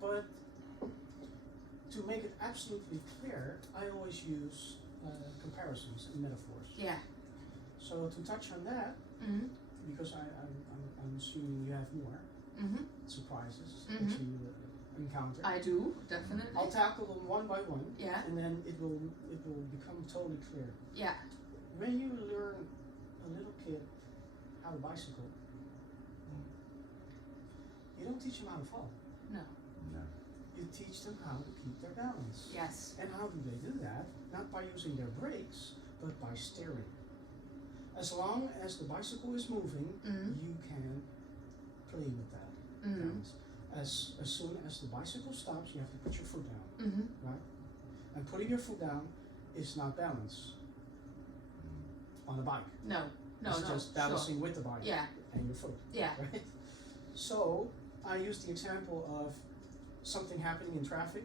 But to make it absolutely clear, I always use comparisons and metaphors. Yeah. So to touch on that, because I'm assuming you have more surprises that you encounter. I do, definitely. I'll tackle them one by one, Yeah. and then it will become totally clear. Yeah. When you learn a little kid how to bicycle, you don't teach them how to fall. No. No. You teach them how to keep their balance. Yes. And how do they do that? Not by using their brakes, but by steering. As long as the bicycle is moving, you can play with that balance. As soon as the bicycle stops, you have to put your foot down, right? And putting your foot down is not balance on a bike. No. It's just balancing with the bike and your foot. Yeah. Right? So I use the example of something happening in traffic.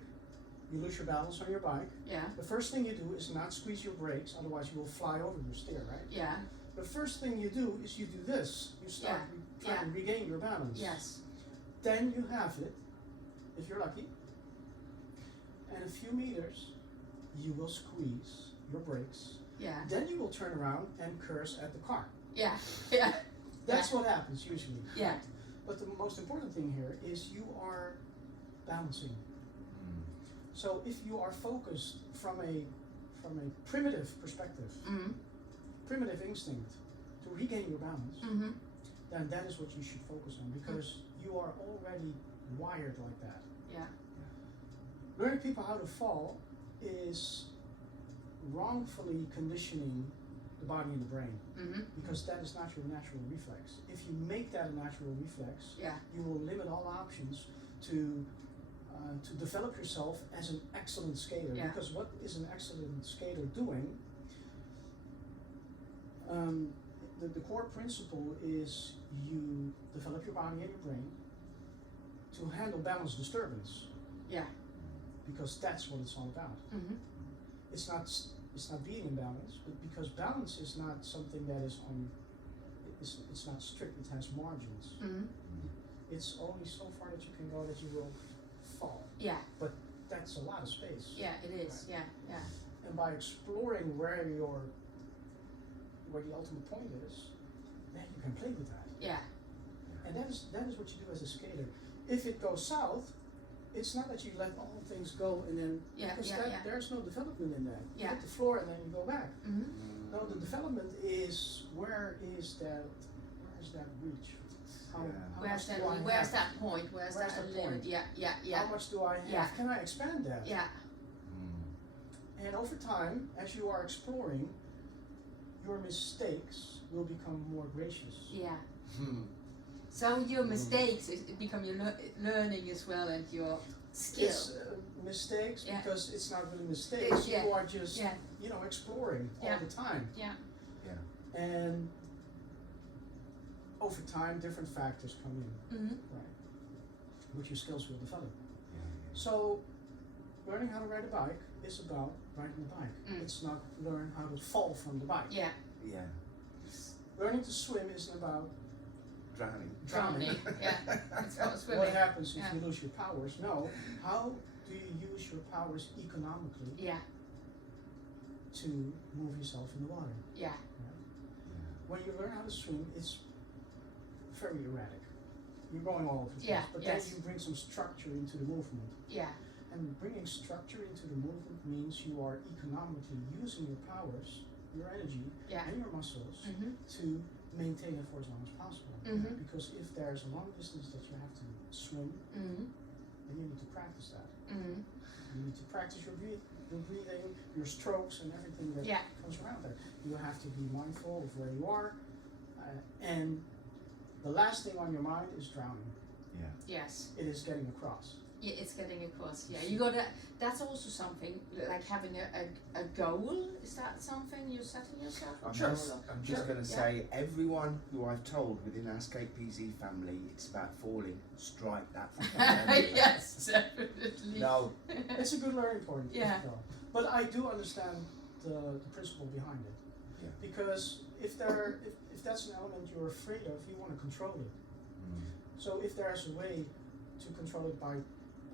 You lose your balance on your bike. Yeah. The first thing you do is not squeeze your brakes, otherwise you will fly over your steer, right? Yeah. The first thing you do is you do this. You start trying to regain your balance. Yes. Then you have it, if you're lucky, and a few meters, you will squeeze your brakes. Yeah. Then you will turn around and curse at the car. Yeah. Yeah. That's what happens usually. Yeah. But the most important thing here is you are balancing. So if you are focused from a primitive perspective, primitive instinct to regain your balance, then that is what you should focus on, because you are already wired like that. Yeah. Learning people how to fall is wrongfully conditioning the body and the brain, because that is not your natural reflex. If you make that a natural reflex, you will limit all options to develop yourself as an excellent skater. Because what is an excellent skater doing? The core principle is you develop your body and your brain to handle balance disturbance. Yeah. Because that's what it's all about. It's not being in balance, but because balance is not something that is on. It's not strict. It has margins. It's only so far that you can go that you will fall. Yeah. But that's a lot of space. Yeah, it is. Right? Yeah. And by exploring where the ultimate point is, then you can play with that. Yeah. And that is what you do as a skater. If it goes south, it's not that you let all things go and then because there's no development in that. You hit the floor and then you go back. No, the development is where is that reach? Where's that point? Where's that limit? Yeah. How much do I have? Yeah. Can I expand that? Yeah. And over time, as you are exploring, your mistakes will become more gracious. Yeah. So your mistakes become your learning as well, and your skill. It's mistakes because it's not really mistakes. You are just exploring all the time. Yeah. And over time, different factors come in, right? Which your skills will develop. So, learning how to ride a bike is about riding a bike. It's not learn how to fall from the bike. Yeah. Learning to swim isn't about Drowning. Yeah. It's about swimming. What happens if you lose your powers? No. How do you use your powers economically? To move yourself in the water. Yeah. When you learn how to swim, it's very erratic. You're going all over the place, but then you bring some structure into the movement. And bringing structure into the movement means you are economically using your powers, your energy, and your muscles to maintain it for as long as possible. Because if there's a long distance that you have to swim, then you need to practice that. You need to practice your breathing, your strokes, and everything that comes around there. You have to be mindful of where you are, and the last thing on your mind is drowning. Yes. It is getting across. Yeah, it's getting across. Yeah, you gotta. That's also something like having a goal. Is that something you're setting yourself? I'm just going to say, everyone who I've told within our Skate PZ family, it's about falling. Strike that from the memory. Yes, definitely. No. It's a good learning point. Yeah. But I do understand the principle behind it. Because if that's an element you're afraid of, you want to control it. So if there's a way to control it by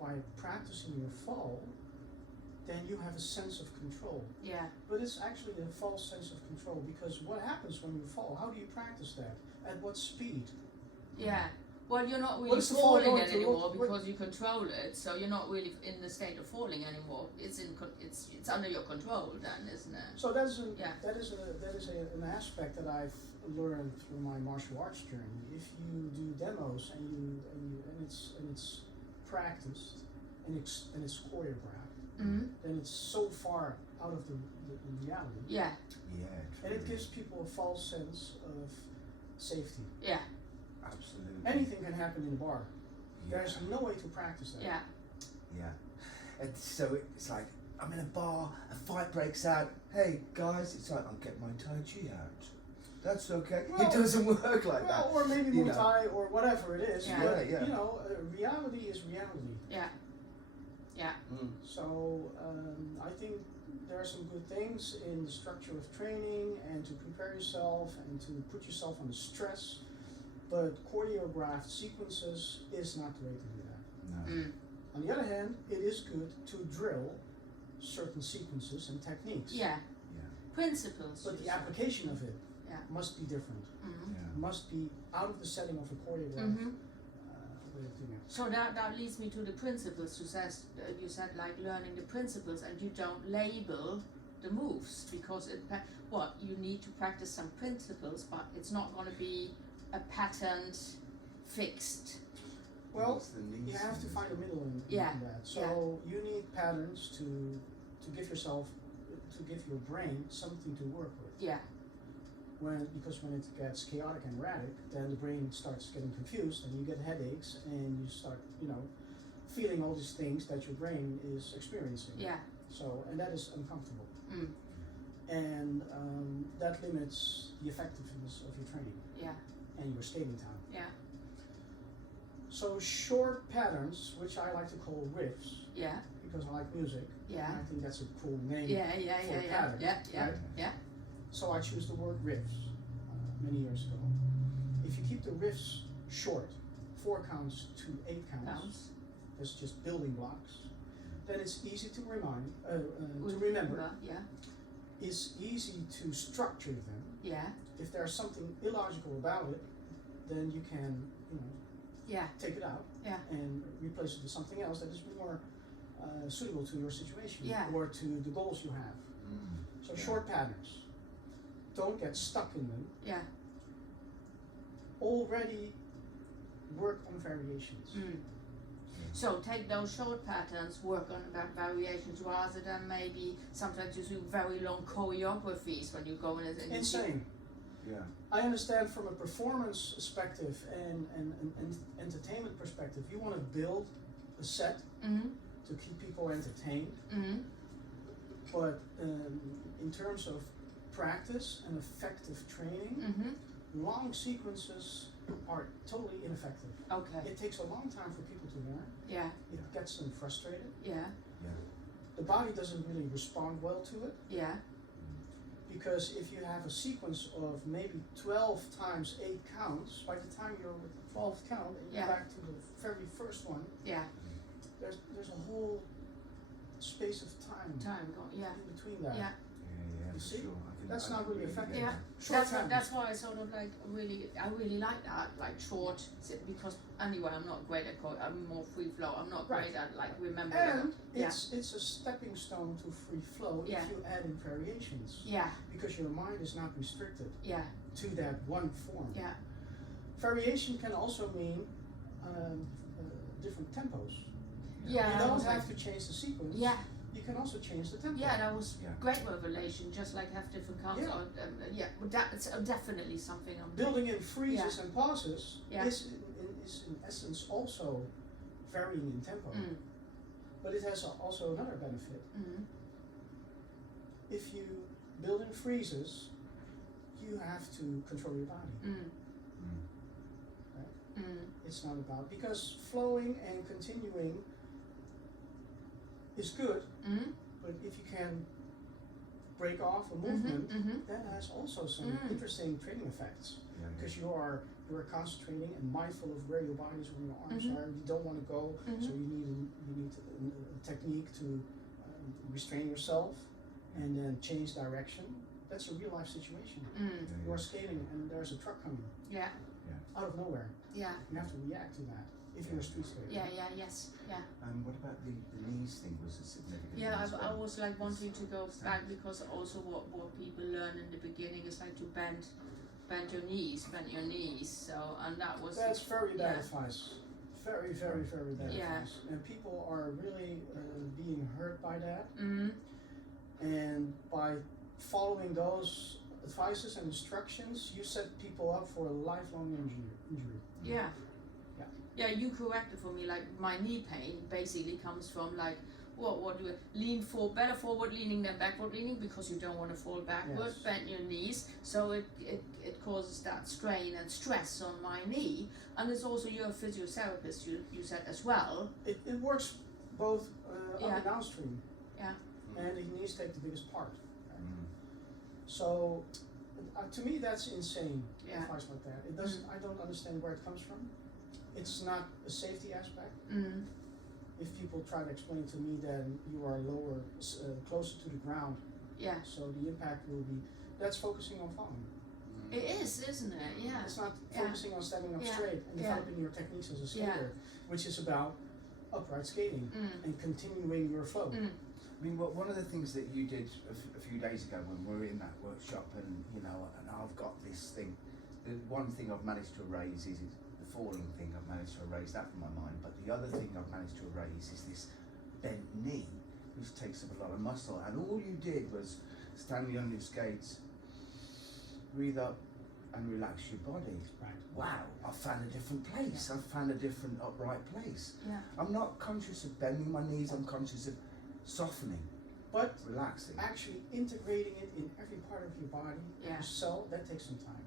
by practicing your fall, then you have a sense of control. Yeah. But it's actually a false sense of control, because what happens when you fall? How do you practice that? At what speed? Yeah. Well, you're not really What is the fall falling going to anymore look- because you control it. So you're not really in the state of falling anymore. It's under your control then, isn't it? So that is Yeah. an aspect that I've learned through my martial arts journey. If you do demos and it's practiced and it's choreographed, then it's so far out of the reality. Yeah. Yeah. And it gives people a false sense of safety. Yeah. Absolutely. Anything can happen in a bar. Yeah. There's no way to practice that. Yeah. Yeah. And so it's like, I'm in a bar, a fight breaks out. Hey guys, it's like, I'll get my Tai Chi out. That's okay. Well, it doesn't work like that. Or maybe you Muay know. Thai or whatever it is. Yeah. But, Yeah. reality is reality. Yeah. Yeah. So I think there are some good things in the structure of training and to prepare yourself and to put yourself under stress. But choreographed sequences is not the way to do that. No. On the other hand, it is good to drill certain sequences and techniques. Yeah. Yeah. Principles. But you the say. application of it Yeah. must be different. Yeah. Must be out of the setting of a choreographed way of doing it. So that leads me to the principles. You said like learning the principles, and you don't label the moves because you need to practice some principles, but it's not going to be a patterned, fixed. Well, What's the you needs have to and find a middle in Yeah. that. So you need patterns to give your brain something to work with. Yeah. Because when it gets chaotic and erratic, then the brain starts getting confused, and you get headaches, and you start, feeling all these things that your brain is experiencing. Yeah. So, and that is uncomfortable, Mm. and that limits the effectiveness of your training Yeah. and your skating time. Yeah. So short patterns, which I like to call riffs, Yeah. because I like music. Yeah. And I think that's a cool name. Yeah. for a Yeah. pattern, Yeah. right? Yeah. So I choose the word riffs many years ago. If you keep the riffs short, 4 counts to 8 counts, that's just building blocks, then it's easy to remember. Yeah. It's easy to structure them. Yeah. If there's something illogical about it, then you can, Yeah. take it out Yeah. and replace it with something else that is more suitable to your situation Yeah. or to the goals you have. So Yeah. short patterns. Don't get stuck in them. Yeah. Already work on variations. So take those short patterns, work on variations rather than maybe sometimes you do very long choreographies when you go in it. And Insane. Yeah. I understand from a performance perspective and entertainment perspective, you want to build a set to keep people entertained. But in terms of practice and effective training, long sequences are totally ineffective. Okay. It takes a long time for people to learn. Yeah. It gets them frustrated. Yeah. The body doesn't really respond well to it, Yeah. because if you have a sequence of maybe 12 times 8 counts, by the time you're with the 12th count and you're Yeah. back to the very first one, Yeah. there's a whole space of time Yeah. in between that. Yeah. Yeah, You for see? sure. That's I not really get effective. Yeah. that. Short patterns. That's why I sort of like I really like that, like short, because anyway I'm not great at I'm more free flow. I'm not Right. great at like remembering. And Yeah. it's a stepping stone to free flow Yeah. if you add in variations, Yeah. because your mind is not restricted Yeah. to that one form. Yeah. Variation can also mean different tempos. Yeah. You that don't was have like, to change the sequence. Yeah. You can also change the tempo. Yeah, that was Yeah. great revelation. Just like have different counts. Yeah. Yeah, but that's definitely something I'm Building in freezes Yeah. and pauses Yeah. is in essence also varying in tempo. But it has also another benefit. If you build in freezes, you have to control your body. It's not about, because flowing and continuing is good, but if you can break off a movement, that has also some interesting training effects, Yeah. because your you are concentrating and mindful of where your body is, where your arms are. You don't want to go, so you need a technique to restrain yourself and then change direction. That's a real life situation. You are skating and there's a truck coming. Out of nowhere. You have to react to that if you're a street skater. What about the knees thing? Was it significant? I was like wanting to go back because also what people learn in the beginning is like to bend your knees. So and that's very bad advice. Very bad advice. And people are really being hurt by that. And by following those advices and instructions, you set people up for a lifelong injury. Yeah, you corrected for me, like my knee pain basically comes from like, what do you lean better forward leaning than backward leaning because you don't want to fall backward, bend your knees, so it causes that strain and stress on my knee. And it's also, you're a physiotherapist, you said as well. It works both up and downstream. And the knees take the biggest part. So to me that's insane, advice like that. It doesn't. I don't understand where it comes from. It's not a safety aspect. If people try to explain to me, then you are lower, closer to the ground. So the impact will be. That's focusing on falling. It is, isn't it? Yeah. It's not focusing on standing up straight and developing your techniques as a skater, which is about upright skating and continuing your flow. I mean, one of the things that you did a few days ago when we were in that workshop, and and I've got this thing. The one thing I've managed to erase is the falling thing. I've managed to erase that from my mind. But the other thing I've managed to erase is this bent knee, which takes up a lot of muscle. And all you did was standing on your skates, breathe up, and relax your body. Wow, I found a different place. I found a different upright place. I'm not conscious of bending my knees. I'm conscious of softening, but relaxing. Actually integrating it in every part of your body, your cell, that takes some time.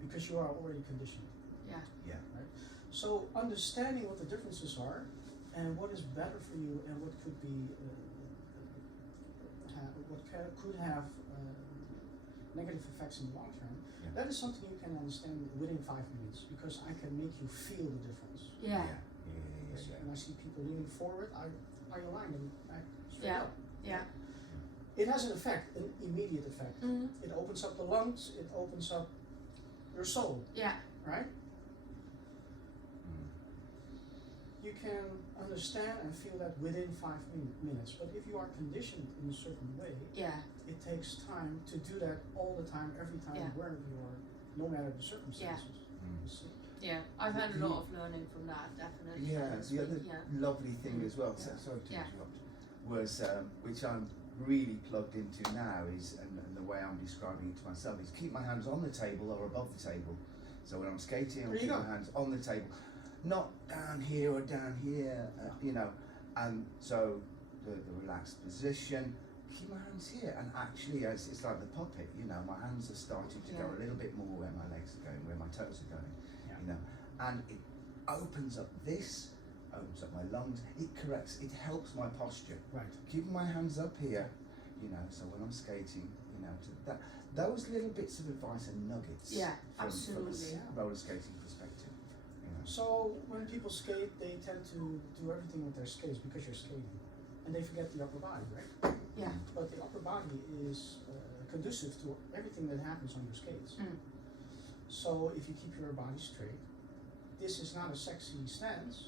Because you are already conditioned. Right? So understanding what the differences are and what is better for you and what could be could have negative effects in the long term, that is something you can understand within 5 minutes, because I can make you feel the difference. And I see people leaning forward, I align them back straight up. It has an effect, an immediate effect. It opens up the lungs, it opens up your soul. Right? You can understand and feel that within 5 minutes, but if you are conditioned in a certain way, it takes time to do that all the time, every time, wherever you are, no matter the circumstances. I've had a lot of learning from that, definitely. The other lovely thing as well, sorry to interrupt, was, which I'm really plugged into now, is, and the way I'm describing it to myself, is keep my hands on the table or above the table. So when I'm skating, I'll keep my hands on the table, not down here or down here, and so the relaxed position, keep my hands here, and actually as it's like the puppet, my hands are starting to go a little bit more where my legs are going, where my toes are going, and it opens up opens up my lungs, it helps my posture. Keeping my hands up here, so when I'm skating, those little bits of advice and nuggets from a roller skating perspective. So when people skate, they tend to do everything with their skates because you're skating, and they forget the upper body, right? But the upper body is conducive to everything that happens on your skates. So if you keep your body straight, this is not a sexy stance,